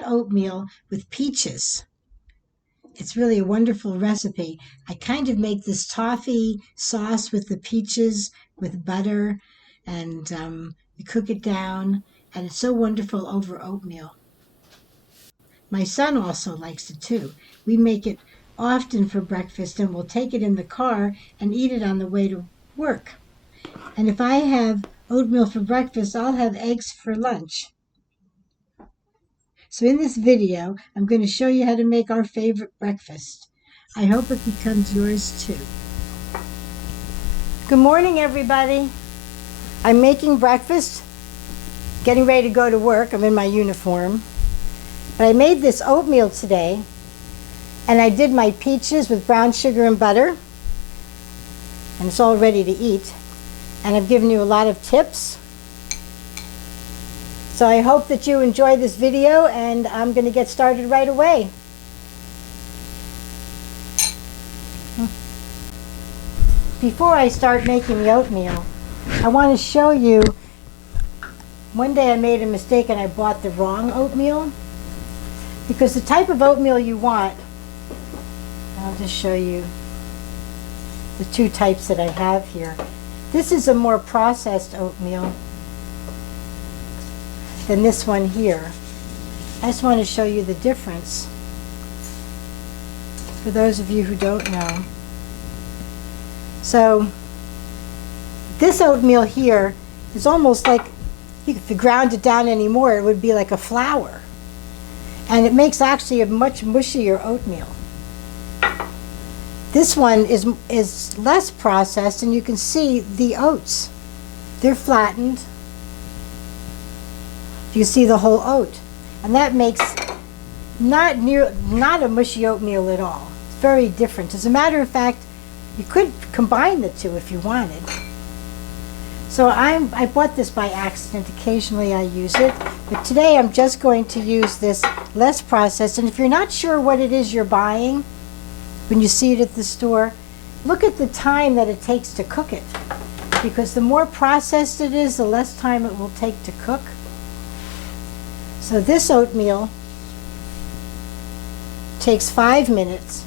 hot oatmeal with peaches. It's really a wonderful recipe. I kind of make this toffee sauce with the peaches with butter, and you cook it down, and it's so wonderful over oatmeal. My son also likes it too. We make it often for breakfast, and we'll take it in the car and eat it on the way to work. And if I have oatmeal for breakfast, I'll have eggs for lunch. So in this video, I'm going to show you how to make our favorite breakfast. I hope it becomes yours too. Good morning, everybody. I'm making breakfast, getting ready to go to work. I'm in my uniform. But I made this oatmeal today, and I did my peaches with brown sugar and butter, and it's all ready to eat. And I've given you a lot of tips. So I hope that you enjoy this video, and I'm going to get started right away. Before I start making the oatmeal, I want to show you, one day I made a mistake and I bought the wrong oatmeal. Because the type of oatmeal you want, I'll just show you the two types that I have here. This is a more processed oatmeal than this one here. I just want to show you the difference for those of you who don't know. So this oatmeal here is almost like, if you ground it down anymore, it would be like a flour. And it makes actually a much mushier oatmeal. This one is less processed, and you can see the oats. They're flattened. You see the whole oat. And that makes not a mushy oatmeal at all. It's very different. As a matter of fact, you could combine the two if you wanted. So I bought this by accident. Occasionally I use it, but today I'm just going to use this less processed. And if you're not sure what it is you're buying, when you see it at the store, look at the time that it takes to cook it. Because the more processed it is, the less time it will take to cook. So this oatmeal takes 5 minutes,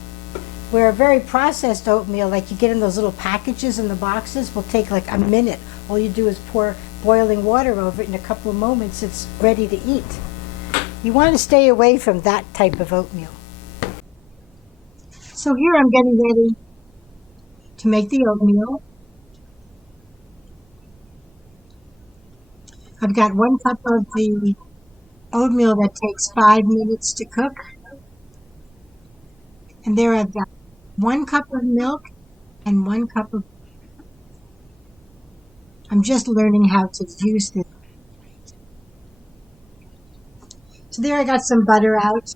where a very processed oatmeal, like you get in those little packages in the boxes, will take like a minute. All you do is pour boiling water over it. In a couple of moments, it's ready to eat. You want to stay away from that type of oatmeal. So here I'm getting ready to make the oatmeal. I've got 1 cup of the oatmeal that takes 5 minutes to cook. And there I've got 1 cup of milk and 1 cup of. I'm just learning how to use this. So there I got some butter out.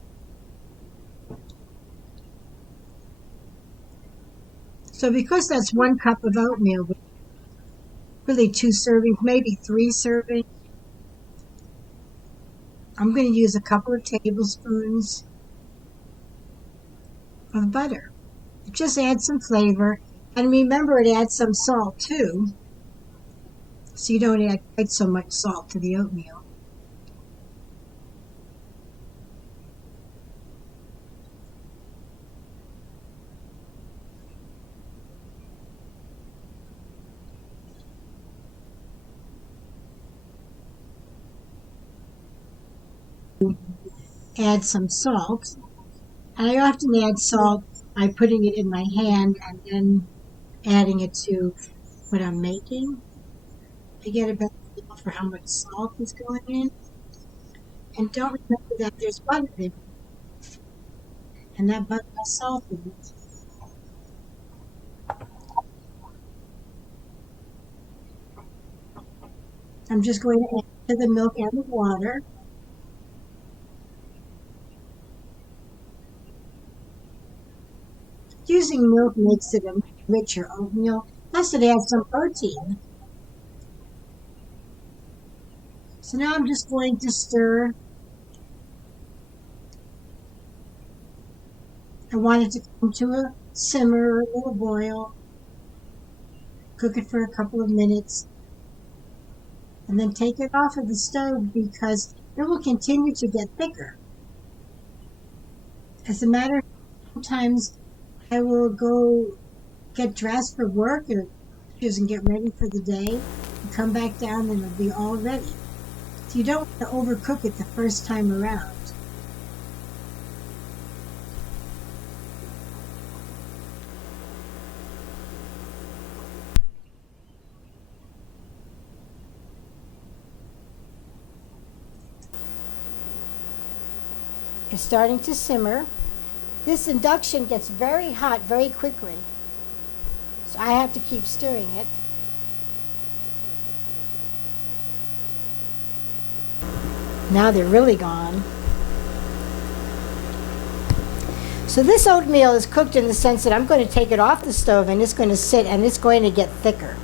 So because that's 1 cup of oatmeal, really 2 servings, maybe 3 servings, I'm going to use a couple of tablespoons of butter. It just adds some flavor. And remember, it adds some salt too, so you don't add quite so much salt to the oatmeal. Add some salt. And I often add salt by putting it in my hand and then adding it to what I'm making. I get a better feel for how much salt is going in. And don't remember that there's butter in it. And that butter has salt in it. I'm just going to add to the milk and the water. Using milk makes it a richer oatmeal, plus it adds some protein. So now I'm just going to stir. I want it to come to a simmer or a little boil. Cook it for a couple of minutes. And then take it off of the stove because it will continue to get thicker. As a matter of fact, sometimes I will go get dressed for work or and get ready for the day and come back down and it'll be all ready. So you don't want to overcook it the first time around. It's starting to simmer. This induction gets very hot very quickly, so I have to keep stirring it. Now they're really gone. So this oatmeal is cooked in the sense that I'm going to take it off the stove and it's going to sit and it's going to get thicker.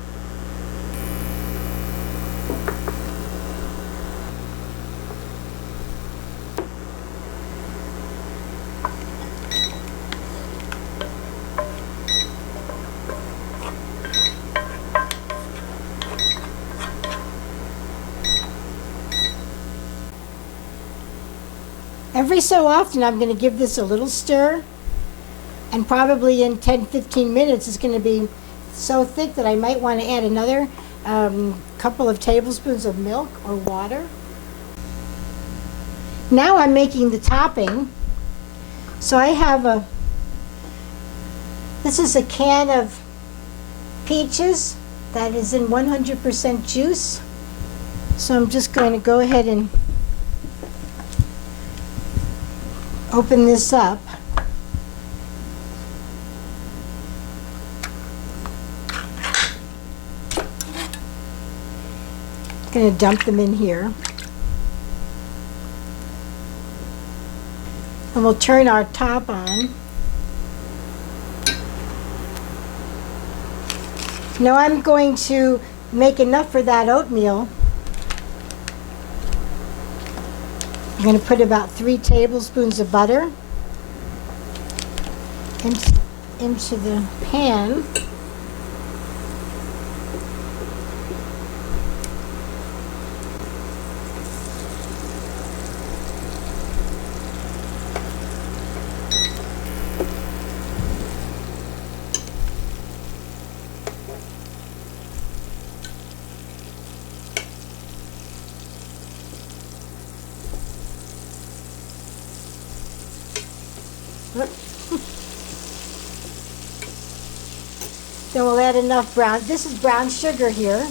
Every so often I'm going to give this a little stir, and probably in 10-15 minutes it's going to be so thick that I might want to add another couple of tablespoons of milk or water. Now I'm making the topping. So I have this is a can of peaches that is in 100% juice. So I'm just going to go ahead and open this up. I'm going to dump them in here. And we'll turn our top on. Now I'm going to make enough for that oatmeal. I'm going to put about 3 tablespoons of butter into the pan. Then we'll add enough this is brown sugar here.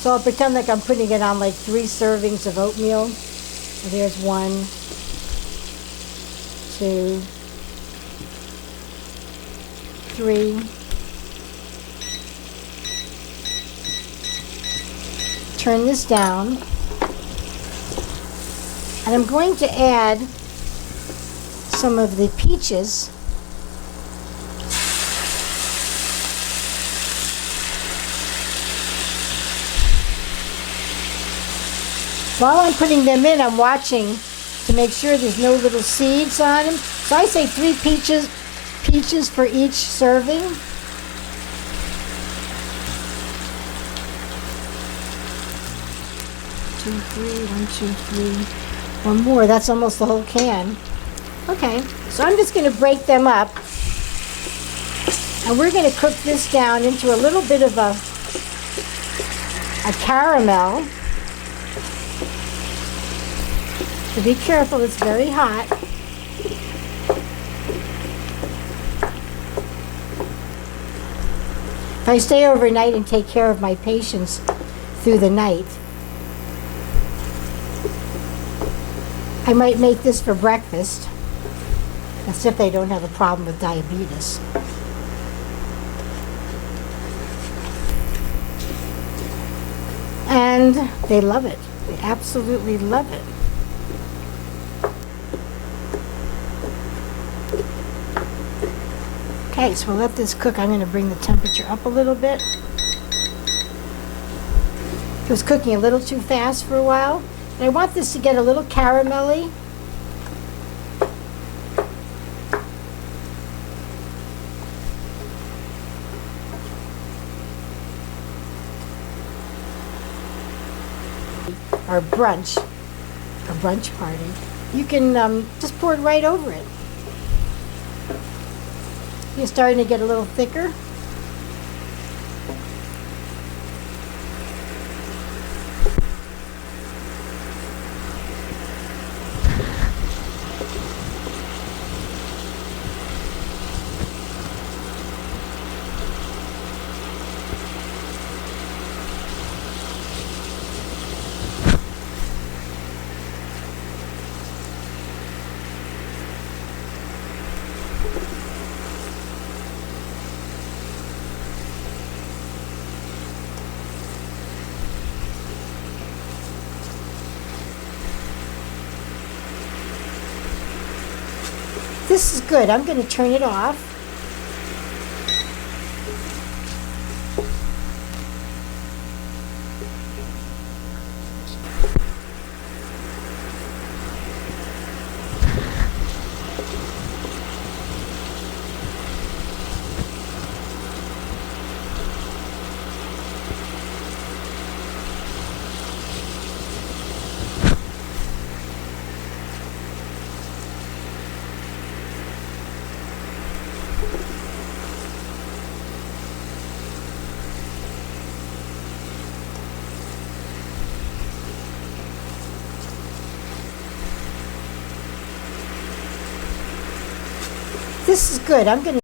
So I'll pretend like I'm putting it on like 3 servings of oatmeal. So there's 1, 2, 3. Turn this down, and I'm going to add some of the peaches. While I'm putting them in, I'm watching to make sure there's no little seeds on them. So I say 3 peaches for each serving. 2, 3, 1, 2, 3. One more. That's almost the whole can. Okay, so I'm just going to break them up, and we're going to cook this down into a little bit of a caramel. So be careful, it's very hot. If I stay overnight and take care of my patients through the night, I might make this for breakfast. That's if they don't have a problem with diabetes. And they love it. They absolutely love it. Okay, so we'll let this cook. I'm going to bring the temperature up a little bit. It was cooking a little too fast for a while. And I want this to get a little caramelly. or brunch, a brunch party, you can just pour it right over it. You're starting to get a little thicker. This is good. I'm going to turn it off. This is good. I'm going